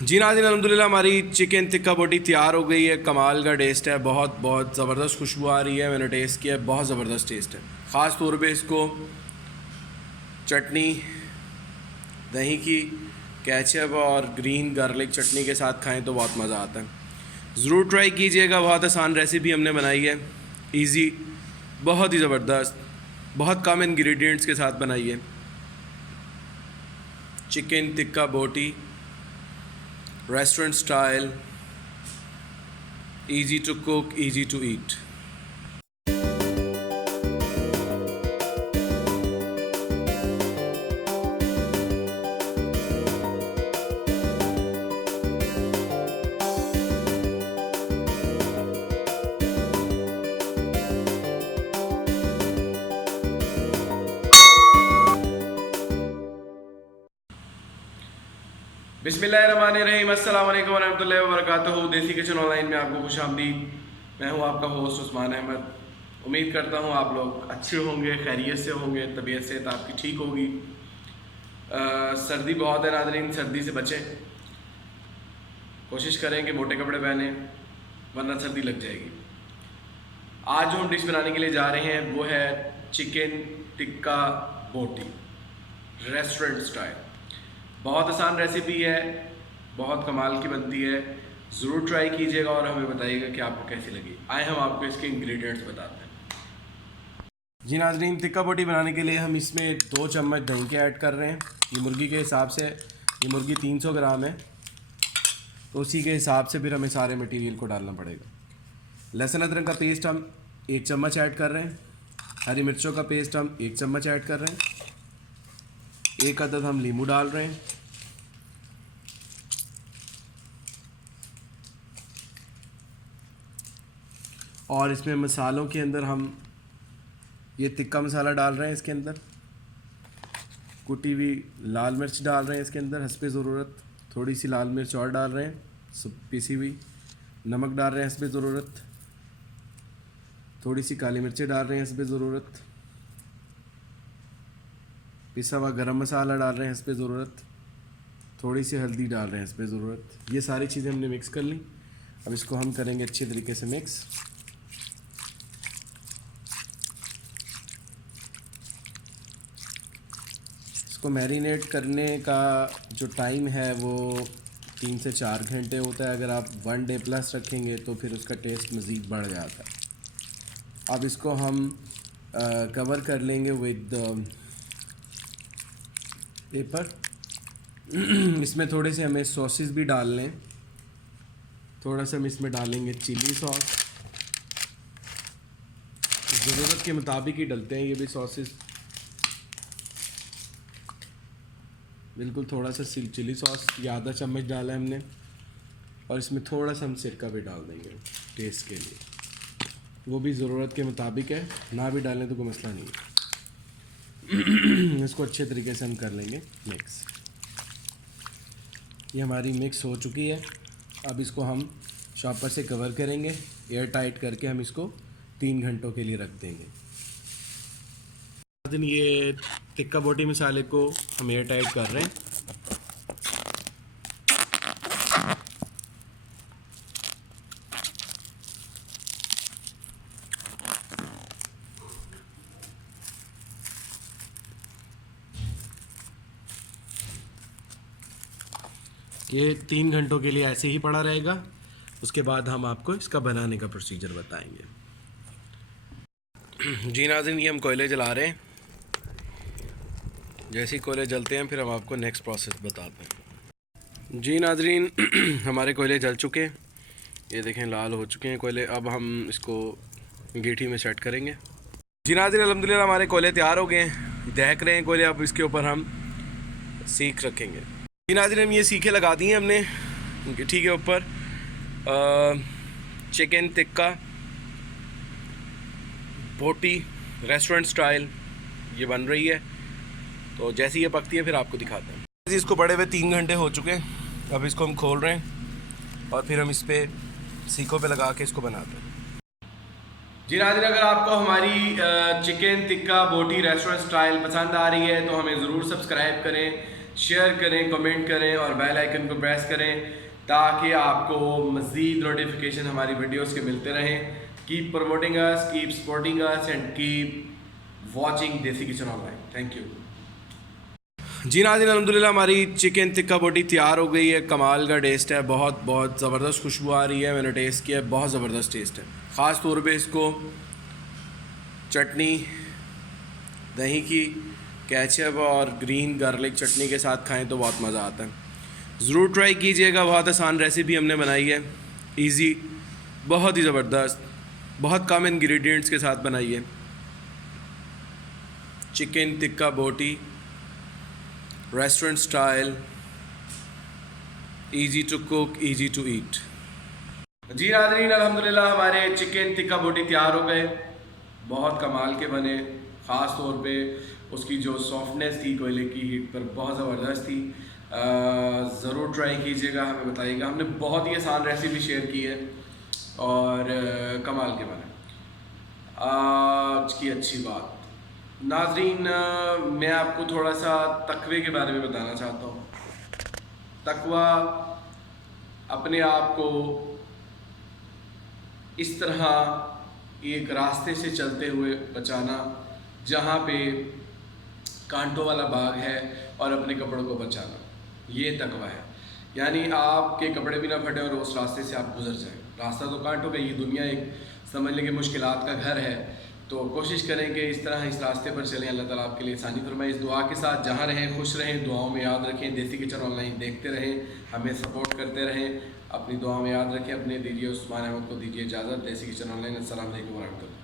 जी नाज़रीन, अल्हम्दुलिल्लाह हमारी चिकन टिक्का बोटी तैयार हो गई है। कमाल का टेस्ट है, बहुत बहुत ज़बरदस्त खुशबू आ रही है। मैंने टेस्ट किया है, बहुत ज़बरदस्त टेस्ट है। ख़ास तौर पे इसको चटनी, दही की, केचप और ग्रीन गार्लिक चटनी के साथ खाएं तो बहुत मज़ा आता है। ज़रूर ट्राई कीजिएगा। बहुत आसान रेसिपी हमने बनाई है, इजी, बहुत ही ज़बरदस्त, बहुत कम इंग्रेडिएंट्स के साथ बनाई है। चिकन टिक्का बोटी restaurant style, easy to cook, easy to eat. बिस्मिल्लाहिर्रहमानिर्रहीम, अस्सलाम वालेकुम वरहमतुल्लाहि वबरकातुहू। देसी किचन ऑनलाइन में आपको खुशामदीद। मैं हूं आपका होस्ट उस्मान अहमद। उम्मीद करता हूं आप लोग अच्छे होंगे, खैरियत से होंगे, तबीयत सेहत आपकी ठीक होगी। सर्दी बहुत है नाज़रीन, सर्दी से बचें। कोशिश करें कि मोटे कपड़े पहने, वरना सर्दी लग जाएगी। आज जो हम डिश बनाने के लिए जा रहे हैं वो है chicken tikka boti, restaurant style. बहुत आसान रेसिपी है, बहुत कमाल की बनती है। ज़रूर ट्राई कीजिएगा और हमें बताइएगा कि आपको कैसी लगी। आए हम आपको इसके इंग्रेडिएंट्स बताते हैं। जी नाज़रीन, टिक्का बोटी बनाने के लिए हम इसमें 2 चम्मच दही के ऐड कर रहे हैं। ये मुर्गी के हिसाब से, ये मुर्गी 300 ग्राम है, तो उसी के हिसाब से फिर हमें सारे मटेरियल को डालना पड़ेगा। लहसुन अदरक का पेस्ट हम 1 चम्मच ऐड कर रहे हैं। हरी मिर्चों का पेस्ट हम 1 चम्मच ऐड कर रहे हैं। 1 अदद हम नींबू डाल रहे हैं। और इसमें मसालों के अंदर हम ये टिक्का मसाला डाल रहे हैं। इसके अंदर कुटी हुई लाल मिर्च डाल रहे हैं। इसके अंदर हस्बे ज़रूरत थोड़ी सी लाल मिर्च और डाल रहे हैं, सब पिसी हुई। नमक डाल रहे हैं हस्बे ज़रूरत। थोड़ी सी काली मिर्चें डाल रहे हैं हस्बे ज़रूरत। पिसा हुआ गरम मसाला डाल रहे हैं हस्बे ज़रूरत। थोड़ी सी हल्दी डाल रहे हैं हस्बे ज़रूरत। ये सारी चीज़ें हमने मिक्स कर ली। अब इसको हम करेंगे अच्छे तरीके से मिक्स। इसको मैरिनेट करने का जो टाइम है वो 3 से 4 घंटे होता है। अगर आप 1 डे प्लस रखेंगे तो फिर उसका टेस्ट मज़ीद बढ़ जाता है। अब इसको हम कवर कर लेंगे विद पेपर। इसमें थोड़े से हमें सॉसेस भी डाल लें। थोड़ा सा हम इसमें डालेंगे चिली सॉस, ज़रूरत के मुताबिक ही डलते हैं ये भी सॉसेस। बिल्कुल थोड़ा सा चिली सॉस, या आधा चम्मच डाला है हमने। और इसमें थोड़ा सा हम सिरका भी डाल देंगे टेस्ट के लिए, वो भी ज़रूरत के मुताबिक है, ना भी डालें तो कोई मसला नहीं है। इसको अच्छे तरीके से हम कर लेंगे मिक्स। ये हमारी मिक्स हो चुकी है। अब इसको हम शॉपर से कवर करेंगे, एयर टाइट करके हम इसको 3 घंटों के लिए रख देंगे। ये टिक्का बोटी मसाले को हम एयर टाइट कर रहे हैं। ये 3 घंटों के लिए ऐसे ही पड़ा रहेगा। उसके बाद हम आपको इसका बनाने का प्रोसीजर बताएंगे। जी नाज़रीन, ये हम कोयले जला रहे हैं। जैसे ही कोयले जलते हैं फिर हम आपको नेक्स्ट प्रोसेस बताते हैं। जी नाज़रीन, हमारे कोयले जल चुके हैं। ये देखें लाल हो चुके हैं कोयले। अब हम इसको अंगीठी में सेट करेंगे। जी नाज़रीन, अल्हम्दुलिल्लाह हमारे कोयले तैयार हो गए हैं, दहक रहे हैं कोयले। अब इसके ऊपर हम सीख रखेंगे। जी नाज़रीन, हम ये सीखे लगा दी हैं हमने अंगीठी के ऊपर। Chicken tikka boti restaurant style ये बन रही है। तो जैसे ये पकती है फिर आपको दिखाते हैं। इसको बड़े हुए 3 घंटे हो चुके हैं। अब इसको हम खोल रहे हैं और फिर हम इस पर सीखों पे लगा के इसको बनाते हैं। जी नाज़रीन, अगर आपको हमारी chicken tikka boti restaurant style पसंद आ रही है तो हमें ज़रूर सब्सक्राइब करें, शेयर करें, कमेंट करें और बेल आइकन को प्रेस करें ताकि आपको मज़ीद नोटिफिकेशन हमारी वीडियोस के मिलते रहें। Keep promoting us, keep supporting us and keep watching देसी किचन ऑनलाइन। थैंक यू जी नाज़रीन, अल्हम्दुलिल्लाह हमारी चिकन टिक्का बोटी तैयार हो गई है। कमाल का टेस्ट है, बहुत बहुत ज़बरदस्त खुशबू आ रही है। मैंने टेस्ट किया है, बहुत ज़बरदस्त टेस्ट है। ख़ास तौर पे इसको चटनी, दही की, केचप और ग्रीन गार्लिक चटनी के साथ खाएं तो बहुत मज़ा आता है। ज़रूर ट्राई कीजिएगा, बहुत आसान रेसिपी हमने बनाई है, इजी, बहुत ही ज़बरदस्त, बहुत कम इंग्रेडिएंट्स के साथ बनाई है। Chicken tikka boti restaurant style, easy to cook, easy to eat. जी नाज़रीन, अल्हम्दुलिल्लाह हमारे चिकन टिक्का बोटी तैयार हो गए, बहुत कमाल के बने। ख़ास तौर पे उसकी जो सॉफ्टनेस थी कोयले की हीट पर बहुत ज़बरदस्त थी। ज़रूर ट्राई कीजिएगा, हमें बताइएगा। हमने बहुत ही आसान रेसिपी शेयर की है और कमाल के बने। आज की अच्छी बात नाज़रीन, मैं आपको थोड़ा सा तकवे के बारे में बताना चाहता हूँ। तकवा अपने आप को इस तरह एक रास्ते से चलते हुए बचाना जहाँ पे कांटों वाला बाग है और अपने कपड़ों को बचाना, ये तकवा है। यानी आपके कपड़े भी ना फटे और उस रास्ते से आप गुजर जाएं। रास्ता तो कांटों पे, ये दुनिया एक समझ लें कि मुश्किलात का घर है। तो कोशिश करें कि इस तरह इस रास्ते पर चलें। अल्लाह ताला आपके लिए आसानी फरमाए। इस दुआ के साथ जहाँ रहें खुश रहें, दुआओं में याद रखें। देसी किचन ऑनलाइन देखते रहें, हमें सपोर्ट करते रहें, अपनी दुआ में याद रखें। अपने दीजिए उस्मान अहमद को दीजिए इजाज़त। देसी किचन ऑनलाइन। अस्सलाम वालेकुम वरहमतुल्लाह।